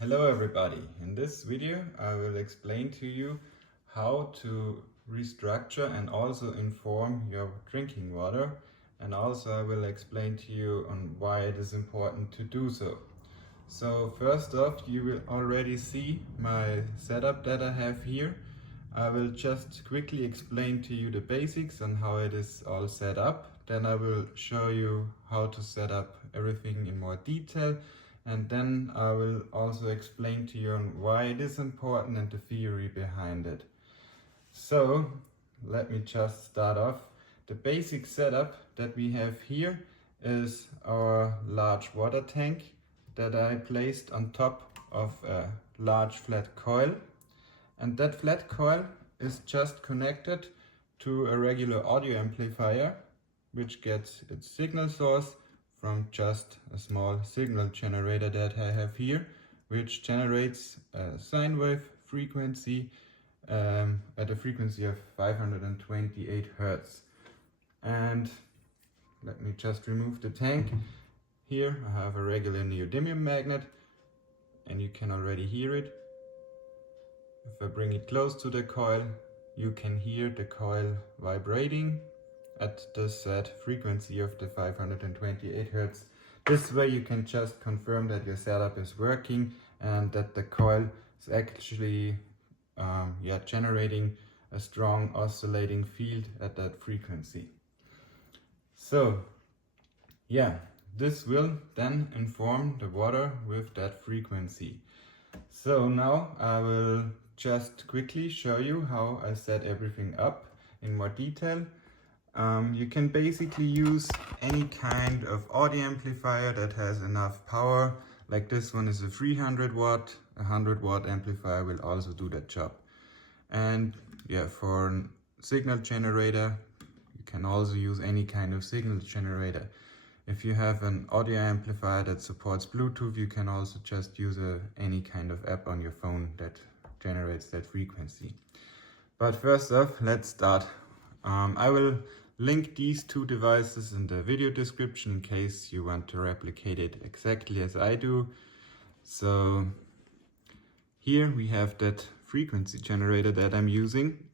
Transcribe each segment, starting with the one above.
Hello everybody, in this video I will explain to you how to restructure and also inform your drinking water, and also I will explain to you on why it is important to do so. So first off, you will already see my setup that I have here. I will just quickly explain to you the basics on how it is all set up. Then I will show you how to set up everything in more detail. And then I will also explain to you on why it is important and the theory behind it. So let me just start off. The basic setup that we have here is our large water tank that I placed on top of a large flat coil. And that flat coil is just connected to a regular audio amplifier, which gets its signal source from just a small signal generator that I have here, which generates a sine wave frequency at a frequency of 528 Hertz. And let me just remove the tank. Here I have a regular neodymium magnet, and you can already hear it. If I bring it close to the coil, you can hear the coil vibrating at the set frequency of the 528 Hertz. This way you can just confirm that your setup is working and that the coil is actually generating a strong oscillating field at that frequency. So this will then inform the water with that frequency. So now I will just quickly show you how I set everything up in more detail. You can basically use any kind of audio amplifier that has enough power. Like this one is a 300 watt, a 100 watt amplifier will also do that job. And for a signal generator, you can also use any kind of signal generator. If you have an audio amplifier that supports Bluetooth, you can also just use any kind of app on your phone that generates that frequency. But first off, let's start. I will link these two devices in the video description in case you want to replicate it exactly as I do. So here we have that frequency generator that I'm using,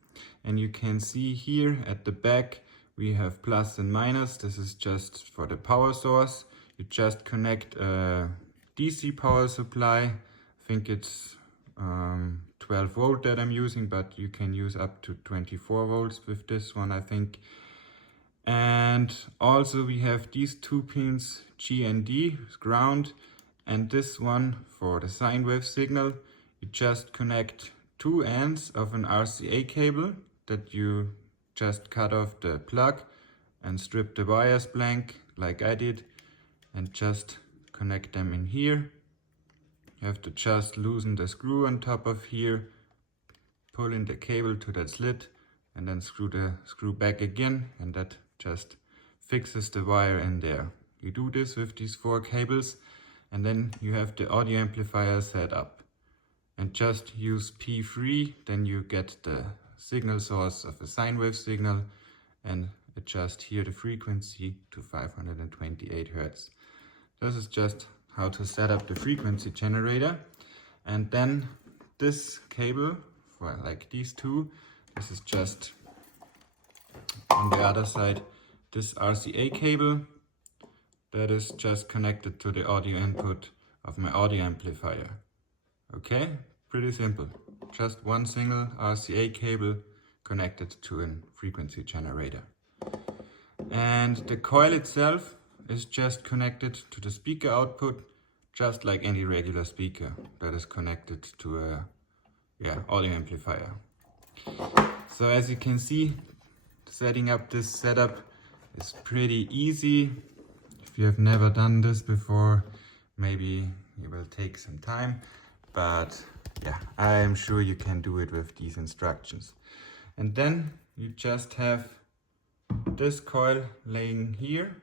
and you can see here at the back we have plus and minus. This is just for the power source. You just connect a DC power supply. I think it's 12 volt that I'm using, but you can use up to 24 volts with this one, I think. And also we have these two pins, G and D, ground, and this one for the sine wave signal. You just connect two ends of an RCA cable that you just cut off the plug and strip the wires blank like I did, and just connect them in here. You have to just loosen the screw on top of here, pull in the cable to that slit, and then screw the screw back again, and that just fixes the wire in there. You do this with these 4 cables, and then you have the audio amplifier set up. And just use P3, then you get the signal source of a sine wave signal and adjust here the frequency to 528 Hertz. This is just how to set up the frequency generator. And then this cable, for like these two, this is just on the other side, this RCA cable that is just connected to the audio input of my audio amplifier. Okay, pretty simple. Just one single RCA cable connected to a frequency generator. And the coil itself is just connected to the speaker output, just like any regular speaker that is connected to a audio amplifier. So as you can see, setting up this setup is pretty easy. If you have never done this before, maybe it will take some time, but I am sure you can do it with these instructions. And then you just have this coil laying here,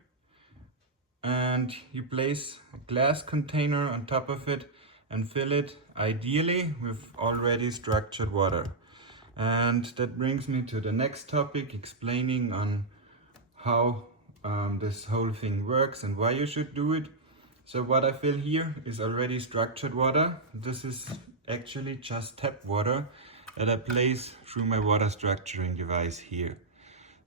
and you place a glass container on top of it and fill it ideally with already structured water. And that brings me to the next topic, explaining on how this whole thing works and why you should do it. So what I fill here is already structured water. This is actually just tap water that I place through my water structuring device here.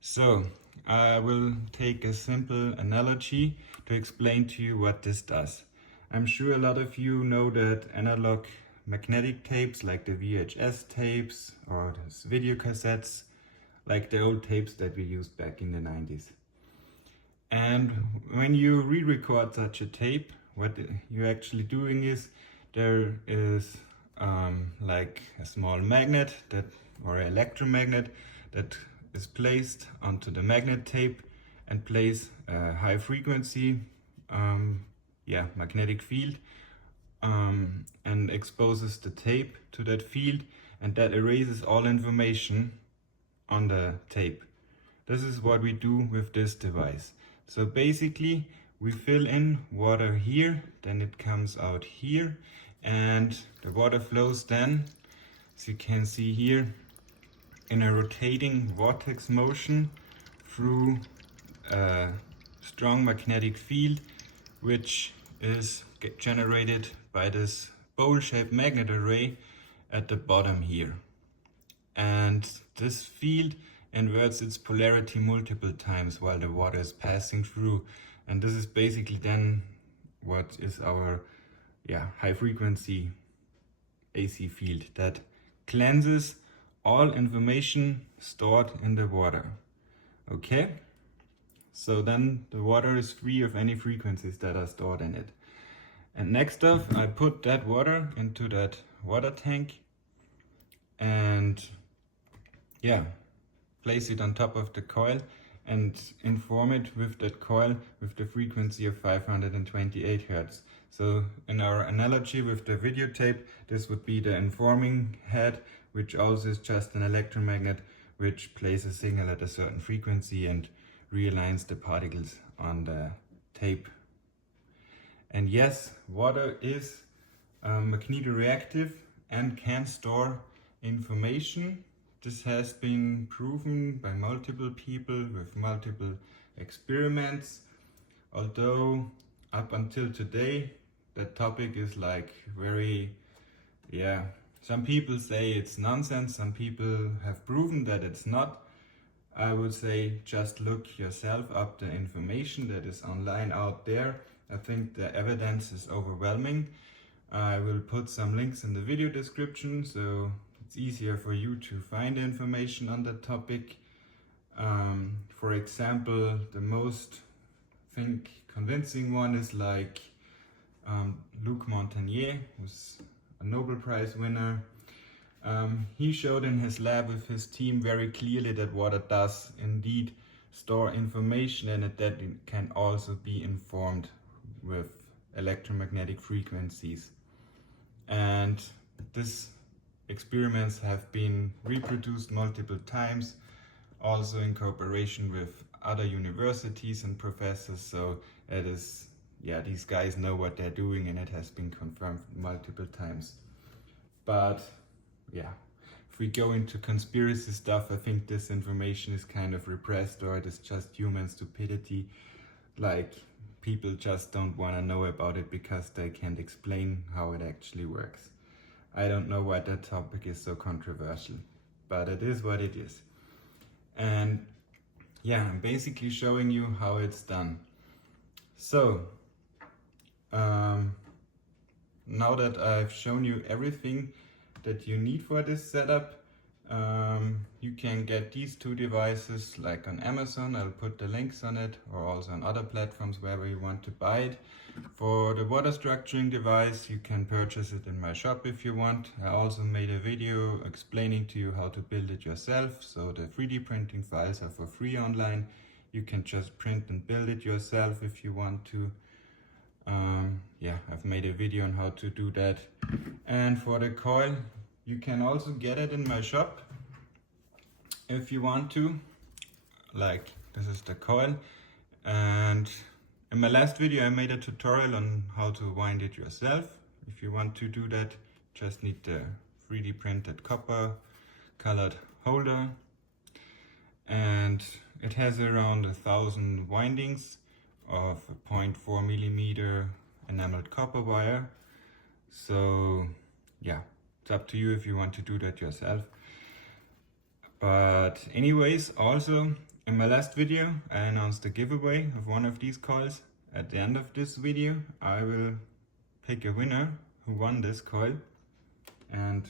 So I will take a simple analogy to explain to you what this does. I'm sure a lot of you know that analog magnetic tapes like the VHS tapes or those video cassettes, like the old tapes that we used back in the 90s. And when you re-record such a tape, what you're actually doing is there is like a small magnet that or an electromagnet that is placed onto the magnet tape and plays a high frequency magnetic field and exposes the tape to that field, and that erases all information on the tape. This is what we do with this device. So basically we fill in water here, then it comes out here, and the water flows then, as you can see here, in a rotating vortex motion through a strong magnetic field, which is generated by this bowl-shaped magnet array at the bottom here. And this field inverts its polarity multiple times while the water is passing through, and this is basically then what is our high frequency AC field that cleanses all information stored in the water. Okay, so then the water is free of any frequencies that are stored in it. And next up, I put that water into that water tank and place it on top of the coil and inform it with that coil with the frequency of 528 Hertz. So in our analogy with the videotape, this would be the informing head, which also is just an electromagnet which plays a signal at a certain frequency and realigns the particles on the tape. And yes, water is magnetoreactive and can store information. This has been proven by multiple people with multiple experiments, although up until today that topic is like very, some people say it's nonsense, some people have proven that it's not. I would say just look yourself up the information that is online out there. I think the evidence is overwhelming. I will put some links in the video description so it's easier for you to find information on the topic. For example, the most convincing one is like Luc Montagnier, who's a Nobel Prize winner. He showed in his lab with his team very clearly that water does indeed store information, and that it can also be informed with electromagnetic frequencies. And these experiments have been reproduced multiple times, also in cooperation with other universities and professors. So it is, these guys know what they're doing, and it has been confirmed multiple times. But if we go into conspiracy stuff, I think this information is kind of repressed, or it is just human stupidity. Like, people just don't want to know about it because they can't explain how it actually works. I don't know why that topic is so controversial, but it is what it is. And I'm basically showing you how it's done. So now that I've shown you everything that you need for this setup, you can get these two devices like on Amazon. I'll put the links on it, or also on other platforms wherever you want to buy it. For the water structuring device, you can purchase it in my shop if you want. I also made a video explaining to you how to build it yourself. So the 3D printing files are for free online. You can just print and build it yourself if you want to. I've made a video on how to do that. And for the coil, you can also get it in my shop if you want to. Like, this is the coil, and in my last video I made a tutorial on how to wind it yourself. If you want to do that, just need the 3D printed copper colored holder, and it has around 1,000 windings of 0.4 millimeter enameled copper wire. So yeah, it's up to you if you want to do that yourself. But anyways, also in my last video I announced a giveaway of one of these coils. At the end of this video I will pick a winner who won this coil. And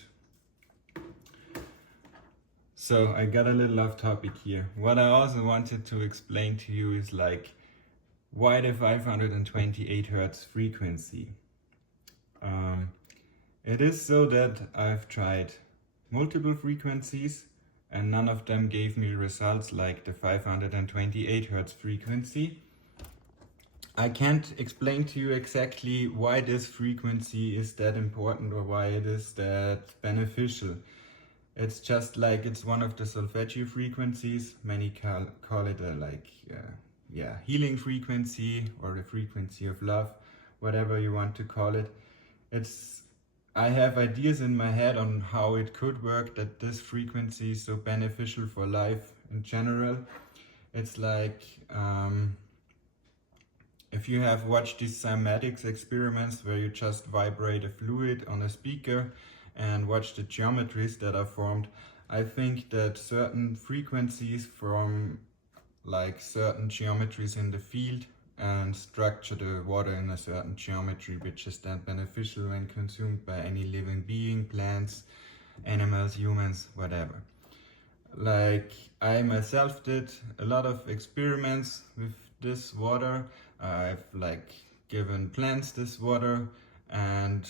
so I got a little off topic here. What I also wanted to explain to you is like, why the 528 Hertz frequency? It is so that I've tried multiple frequencies and none of them gave me results like the 528 Hertz frequency. I can't explain to you exactly why this frequency is that important or why it is that beneficial. It's just like it's one of the solfeggio frequencies. Many call it a healing frequency or the frequency of love, whatever you want to call it. I have ideas in my head on how it could work, that this frequency is so beneficial for life in general. It's like if you have watched these cymatics experiments where you just vibrate a fluid on a speaker and watch the geometries that are formed, I think that certain frequencies from like certain geometries in the field and structure the water in a certain geometry, which is then beneficial when consumed by any living being, plants, animals, humans, whatever. Like I myself did a lot of experiments with this water. I've like given plants this water and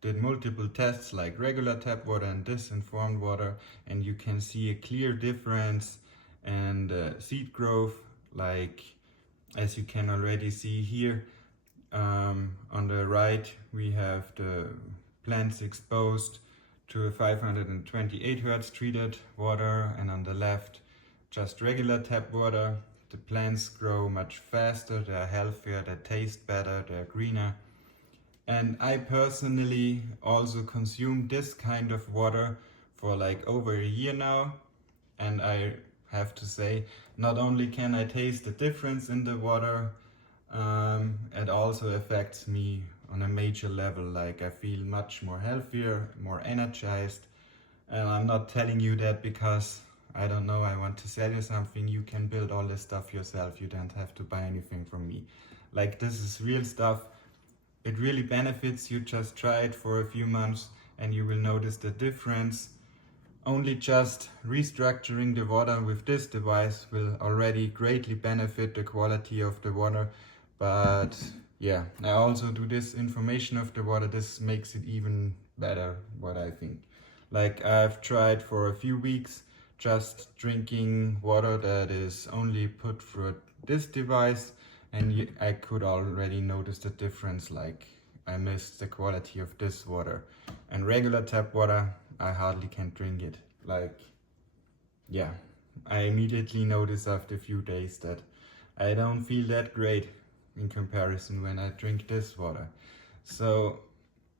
did multiple tests like regular tap water and disinformed water, and you can see a clear difference in the seed growth, like as you can already see here. On the right we have the plants exposed to a 528 Hertz treated water, and on the left just regular tap water. The plants grow much faster, they're healthier, they taste better, they're greener. And I personally also consume this kind of water for like over a year now, and I have to say, not only can I taste the difference in the water, it also affects me on a major level. Like I feel much more healthier, more energized. And I'm not telling you that because I don't know, I want to sell you something. You can build all this stuff yourself. You don't have to buy anything from me. Like this is real stuff. It really benefits you. Just try it for a few months and you will notice the difference. Only just restructuring the water with this device will already greatly benefit the quality of the water. But yeah, I also do this information of the water. This makes it even better, what I think. Like I've tried for a few weeks just drinking water that is only put through this device, and I could already notice the difference. Like I missed the quality of this water, and regular tap water I hardly can drink it. Like yeah, I immediately notice after a few days that I don't feel that great in comparison when I drink this water. So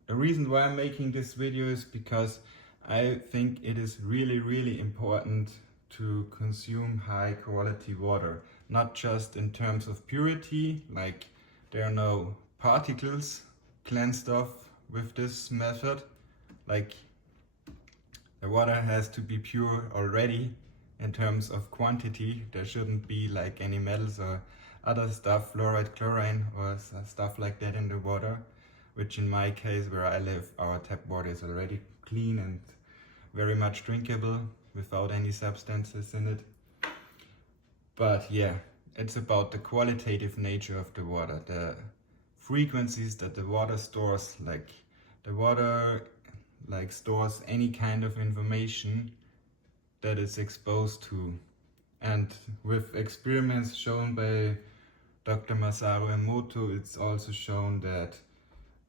the reason why I'm making this video is because I think it is really important to consume high quality water, not just in terms of purity, like there are no particles cleansed off with this method. Like the water has to be pure already in terms of quantity. There shouldn't be like any metals or other stuff, fluoride, chlorine or stuff like that in the water, which in my case where I live, our tap water is already clean and very much drinkable without any substances in it. But yeah, it's about the qualitative nature of the water, the frequencies that the water stores. Like the water like stores any kind of information that it's exposed to. And with experiments shown by Dr. Masaru Emoto, it's also shown that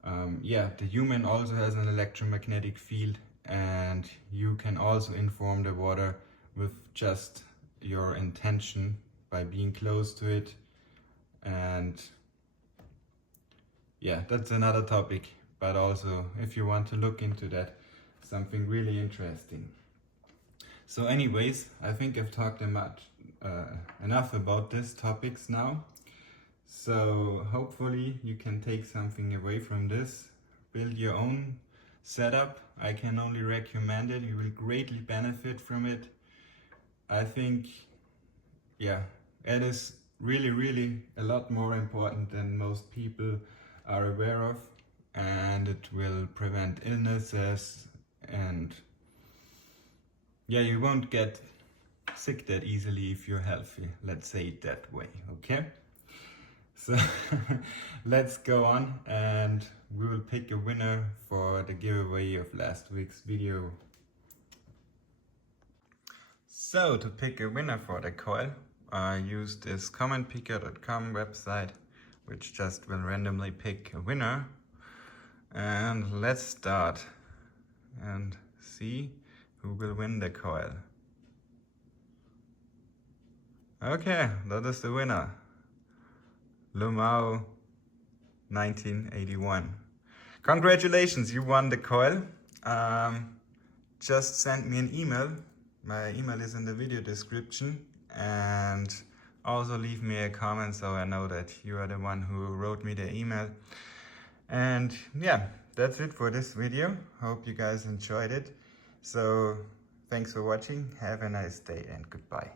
the human also has an electromagnetic field, and you can also inform the water with just your intention by being close to it. And yeah, that's another topic, but also if you want to look into that, something really interesting. So anyways, I think I've talked enough about these topics now. So hopefully you can take something away from this, build your own setup. I can only recommend it. You will greatly benefit from it. I think, yeah, it is really a lot more important than most people are aware of, and it will prevent illnesses, and yeah, you won't get sick that easily if you're healthy, let's say it that way, okay? So let's go on and we will pick a winner for the giveaway of last week's video. So to pick a winner for the coil, I used this commentpicker.com website, which just will randomly pick a winner. And let's start and see who will win the coil. Okay, that is the winner. Lumao 1981. Congratulations, you won the coil. Just send me an email. My email is in the video description, and also leave me a comment so I know that you are the one who wrote me the email. And yeah, that's it for this video. Hope you guys enjoyed it. So thanks for watching. Have a nice day and goodbye.